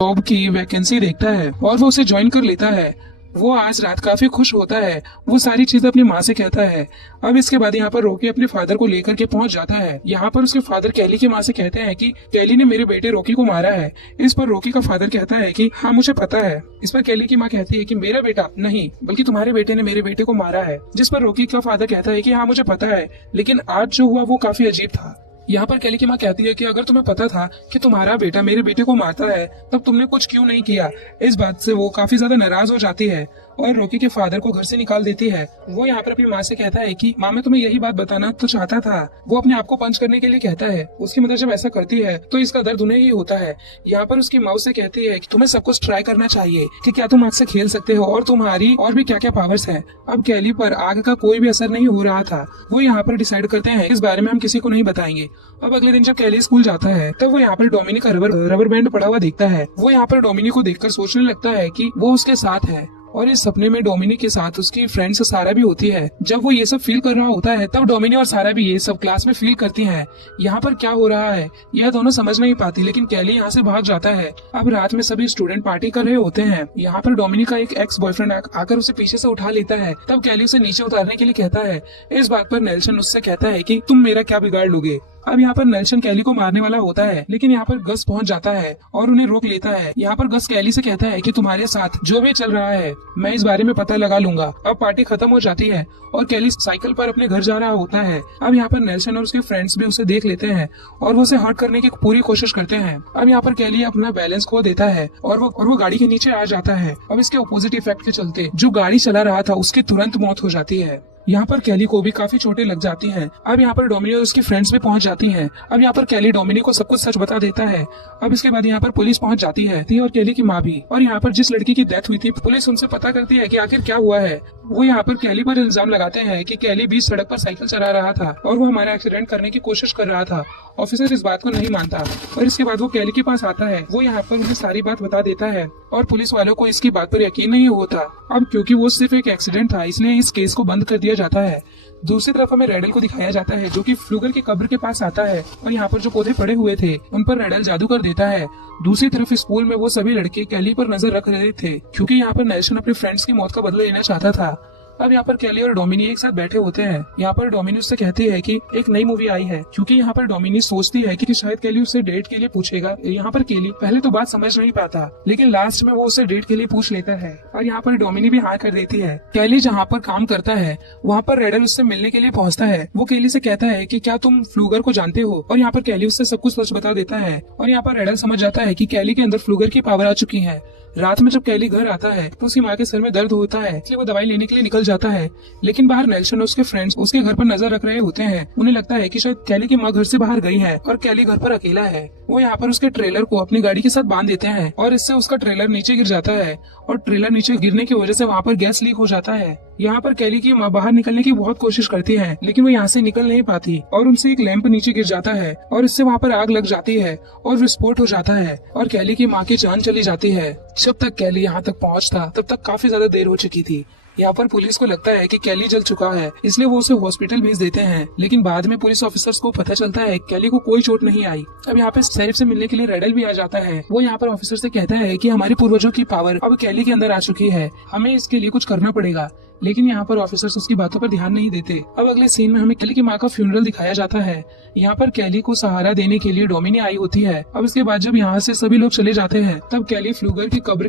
Job की vacancy देखता है और वो उसे ज्वाइन कर लेता है। वो आज रात काफी खुश होता है। वो सारी चीजें अपनी माँ से कहता है। अब इसके बाद यहाँ पर रॉकी अपने फादर को लेकर के पहुंच जाता है। यहाँ पर उसके फादर कैली की माँ से कहते हैं कि कैली ने मेरे बेटे रॉकी को मारा है। इस पर रॉकी का फादर कहता है कि हाँ मुझे पता है। इस पर कैली की माँ कहती है कि मेरा बेटा नहीं बल्कि तुम्हारे बेटे ने मेरे बेटे को मारा है। जिस पर रॉकी का फादर कहता है कि हाँ मुझे पता है, लेकिन आज जो हुआ वो काफी अजीब था। यहाँ पर कैली की माँ कहती है कि अगर तुम्हें पता था कि तुम्हारा बेटा मेरे बेटे को मारता है तब तुमने कुछ क्यों नहीं किया। इस बात से वो काफी ज्यादा नाराज हो जाती है और रॉकी के फादर को घर से निकाल देती है। वो यहाँ पर अपनी माँ से कहता है कि माँ मैं तुम्हें यही बात बताना तो चाहता था। वो अपने आप को पंच करने के लिए कहता है। उसकी मदर जब ऐसा करती है तो इसका दर्द उन्हें ही होता है। यहाँ पर उसकी माँ से कहती है कि तुम्हें सब कुछ ट्राई करना चाहिए कि क्या तुम आग से खेल सकते हो और तुम्हारी और भी क्या क्या पावर्स है। अब कैली पर आग का कोई भी असर नहीं हो रहा था। वो यहाँ पर डिसाइड करते हैं इस बारे में हम किसी को नहीं बताएंगे। अब अगले दिन जब कैली स्कूल जाता है तब वो यहाँ पर डोमिनी का रबर बैंड पड़ा हुआ देखता है। वो यहाँ पर डोमिनी को देखकर सोचने लगता है कि वो उसके साथ है और इस सपने में डोमिनी के साथ उसकी फ्रेंड्स सारा भी होती है। जब वो ये सब फील कर रहा होता है तब डोमिनी और सारा भी ये सब क्लास में फील करती हैं। यहाँ पर क्या हो रहा है यह दोनों समझ नहीं पाती, लेकिन कैली यहाँ से भाग जाता है। अब रात में सभी स्टूडेंट पार्टी कर रहे होते हैं। यहाँ पर डोमिनी का एक एक्स बॉयफ्रेंड आकर उसे पीछे से उठा लेता है। तब कैली उसे नीचे उतारने के लिए कहता है। इस बात पर नेल्सन उससे कहता है कि तुम मेरा क्या बिगाड़ लोगे। अब यहाँ पर नेल्सन कैली को मारने वाला होता है, लेकिन यहाँ पर गस पहुंच जाता है और उन्हें रोक लेता है। यहाँ पर गस कैली से कहता है कि तुम्हारे साथ जो भी चल रहा है मैं इस बारे में पता लगा लूंगा। अब पार्टी खत्म हो जाती है और कैली साइकिल पर अपने घर जा रहा होता है। अब यहाँ पर नेल्सन और उसके फ्रेंड्स भी उसे देख लेते हैं और वो उसे हर्ट करने की पूरी कोशिश करते हैं। अब यहाँ पर कैली अपना बैलेंस खो देता है और वो गाड़ी के नीचे आ जाता है। अब इसके अपोजिट इफेक्ट के चलते जो गाड़ी चला रहा था उसकी तुरंत मौत हो जाती है। यहाँ पर कैली को भी काफी चोटें लग जाती हैं। अब यहाँ पर डोमिनी और उसकी फ्रेंड्स भी पहुंच जाती हैं। अब यहाँ पर कैली डोमिनी को सब कुछ सच बता देता है। अब इसके बाद यहाँ पर पुलिस पहुंच जाती है और कैली की माँ भी। और यहाँ पर जिस लड़की की डेथ हुई थी पुलिस उनसे पता करती है कि आखिर क्या हुआ है। वो यहाँ पर कैली पर इल्जाम लगाते हैं कि कैली बीच सड़क पर साइकिल चला रहा था और वो हमारा एक्सीडेंट करने की कोशिश कर रहा था। ऑफिसर इस बात को नहीं मानता और इसके बाद वो कैली के पास आता है। वो यहाँ पर उन्हें सारी बात बता देता है और पुलिस वालों को इसकी बात पर यकीन नहीं होता। अब क्योंकि वो सिर्फ एक एक्सीडेंट था इसलिए इस केस को बंद कर दिया जाता है। दूसरी तरफ हमें रेडल को दिखाया जाता है जो कि फ्लूगर की कब्र के पास आता है और यहाँ पर जो पौधे पड़े हुए थे उन पर रेडल जादू कर देता है। दूसरी तरफ स्कूल में वो सभी लड़के कैली पर नजर रख रहे थे क्योंकि यहाँ पर नेल्सन अपने फ्रेंड्स की मौत का बदला लेना चाहता था। अब यहाँ पर कैली और डोमिनी एक साथ बैठे होते हैं। यहाँ पर डोमिनी उससे कहती है कि एक नई मूवी आई है, क्योंकि यहाँ पर डोमिनी सोचती है कि शायद कैली उससे डेट के लिए पूछेगा। यहाँ पर कैली पहले तो बात समझ नहीं पाता, लेकिन लास्ट में वो उससे डेट के लिए पूछ लेता है और यहाँ पर डोमिनी भी हाँ कर देती है। कैली जहाँ पर काम करता है वहाँ पर रेडल उससे मिलने के लिए पहुँचता है। वो कैली से कहता है कि क्या तुम फ्लूगर को जानते हो, और यहाँ पर कैली उससे सब कुछ सच बता देता है और यहाँ पर रेडल समझ जाता है कि कैली के अंदर फ्लूगर की पावर आ चुकी है। रात में जब कैली घर आता है तो उसकी माँ के सिर में दर्द होता है, इसलिए वो दवाई लेने के लिए निकल जाता है। लेकिन बाहर नेल्सन और उसके फ्रेंड्स उसके घर पर नजर रख रहे होते हैं। उन्हें लगता है कि शायद कैली की माँ घर से बाहर गई है और कैली घर पर अकेला है। वो यहाँ पर उसके ट्रेलर को अपनी गाड़ी के साथ बांध देते हैं और इससे उसका ट्रेलर नीचे गिर जाता है और ट्रेलर नीचे गिरने की वजह से वहाँ पर गैस लीक हो जाता है। यहाँ पर कैली की माँ बाहर निकलने की बहुत कोशिश करती है, लेकिन वो यहाँ से निकल नहीं पाती और उनसे एक लैंप नीचे गिर जाता है और इससे वहाँ पर आग लग जाती है और विस्फोट हो जाता है और कैली की माँ की जान चली जाती है। जब तक कैली यहाँ तक पहुँचता तब तक काफी ज्यादा देर हो चुकी थी। यहाँ पर पुलिस को लगता है कि कैली जल चुका है, इसलिए वो उसे हॉस्पिटल भेज देते हैं। लेकिन बाद में पुलिस ऑफिसर्स को पता चलता है कैली को कोई चोट नहीं आई। अब यहाँ पे शेरिफ से मिलने के लिए रेडल भी आ जाता है। वो यहाँ पर ऑफिसर से कहता है कि हमारे पूर्वजों की पावर अब कैली के अंदर आ चुकी है, हमें इसके लिए कुछ करना पड़ेगा। लेकिन यहाँ पर ऑफिसर्स उसकी बातों पर ध्यान नहीं देते। अब अगले सीन में हमें कैली की माँ का फ्यूनरल दिखाया जाता है। यहाँ पर कैली को सहारा देने के लिए डोमिनी आई होती है। अब इसके बाद जब यहाँ से सभी लोग चले जाते हैं तब कैली फ्लूगर की कब्र